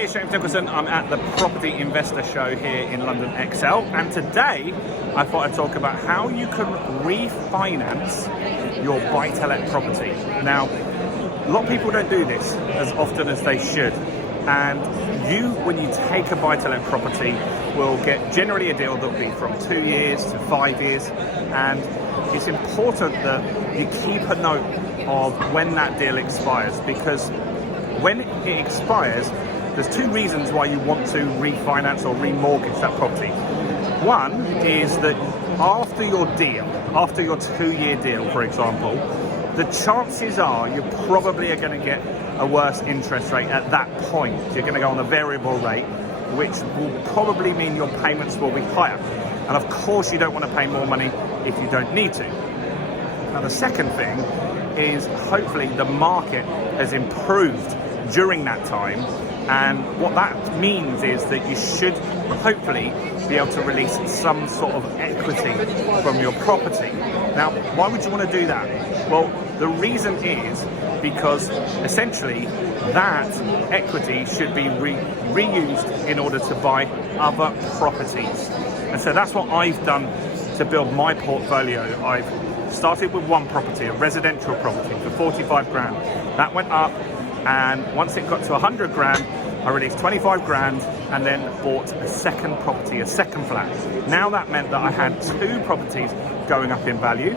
it's James Nicholson. I'm at the Property Investor Show here in London XL, and today I thought I'd talk about how you can refinance your buy-to-let property. Now, a lot of people don't do this as often as they should, and you, when you take a buy-to-let property, will get generally a deal that will be from 2 years to 5 years, and it's important that you keep a note of when that deal expires, because when it expires, there's two reasons why you want to refinance or remortgage that property. One is that after your deal, after your 2-year deal, for example, the chances are you probably are going to get a worse interest rate at that point. You're going to go on a variable rate, which will probably mean your payments will be higher. And of course, you don't want to pay more money if you don't need to. Now, the second thing is hopefully the market has improved during that time, and what that means is that you should hopefully be able to release some sort of equity from your property. Now, why would you want to do that? Well, the reason is because essentially that equity should be reused in order to buy other properties. And so that's what I've done to build my portfolio. I've started with one property, a residential property, for 45 grand. That went up, and once it got to 100 grand, I released 25 grand and then bought a second property, a second flat. Now that meant that I had 2 properties going up in value.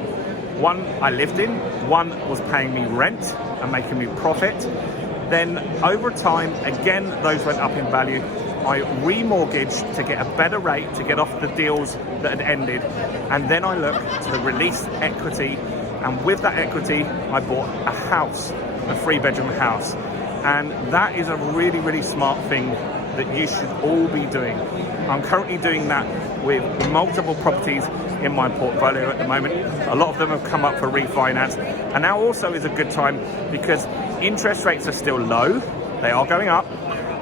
One I lived in, one was paying me rent and making me profit. Then over time, again, those went up in value. I remortgaged to get a better rate, to get off the deals that had ended. And then I looked to release equity. And with that equity, I bought a house, a 3-bedroom house. And that is a really, really smart thing that you should all be doing. I'm currently doing that with multiple properties in my portfolio at the moment. A lot of them have come up for refinance. And now also is a good time because interest rates are still low. They are going up,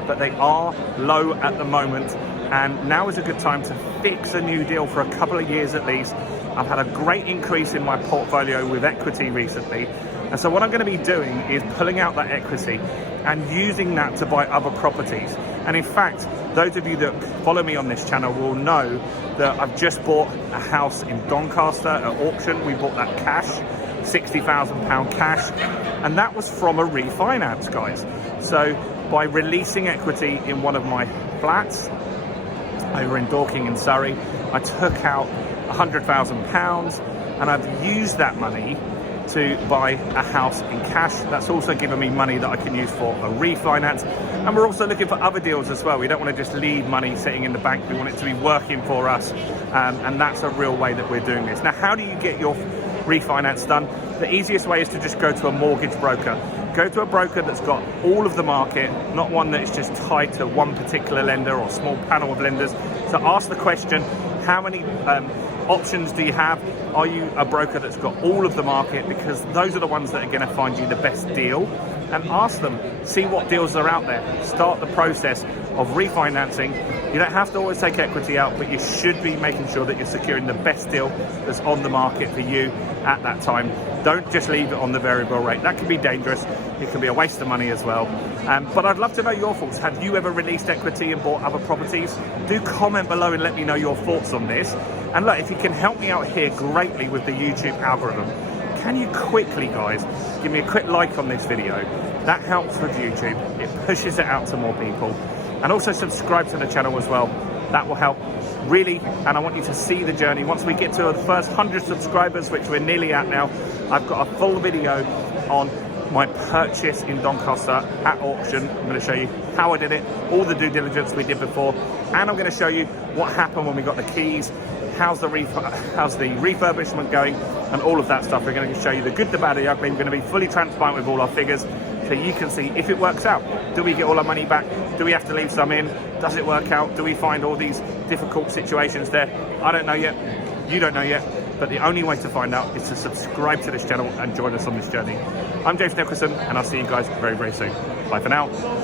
but they are low at the moment. And now is a good time to fix a new deal for a couple of years at least. I've had a great increase in my portfolio with equity recently. And so what I'm going to be doing is pulling out that equity and using that to buy other properties. And in fact, those of you that follow me on this channel will know that I've just bought a house in Doncaster at auction. We bought that cash, £60,000 cash, and that was from a refinance, guys. So by releasing equity in one of my flats over in Dorking in Surrey, I took out £100,000 and I've used that money to buy a house in cash. That's also given me money that I can use for a refinance. And we're also looking for other deals as well. We don't want to just leave money sitting in the bank. We want it to be working for us. And that's a real way that we're doing this. Now, how do you get your refinance done? The easiest way is to just go to a mortgage broker. Go to a broker that's got all of the market, not one that's just tied to one particular lender or a small panel of lenders. So ask the question, how many options do you have? Are you a broker that's got all of the market? Because those are the ones that are going to find you the best deal. And ask them, see what deals are out there. Start the process of refinancing. You don't have to always take equity out, but you should be making sure that you're securing the best deal that's on the market for you at that time. Don't just leave it on the variable rate. That can be dangerous. It can be a waste of money as well. But I'd love to know your thoughts. Have you ever released equity and bought other properties? Do comment below and let me know your thoughts on this. And look, if you can help me out here greatly with the YouTube algorithm, can you quickly, guys, give me a quick like on this video? That helps with YouTube. It pushes it out to more people. And also subscribe to the channel as well. That will help really. And I want you to see the journey. Once we get to the first 100 subscribers, which we're nearly at now, I've got a full video on my purchase in Doncaster at auction. I'm going to show you how I did it, all the due diligence we did before, and I'm going to show you what happened when we got the keys, how's the refurbishment going, and all of that stuff. We're going to show you the good, the bad, the ugly. We're going to be fully transparent with all our figures so you can see if it works out. Do we get all our money back? Do we have to leave some in? Does it work out? Do we find all these difficult situations there? I don't know yet. You don't know yet. But the only way to find out is to subscribe to this channel and join us on this journey. I'm James Nicholson, and I'll see you guys very, very soon. Bye for now.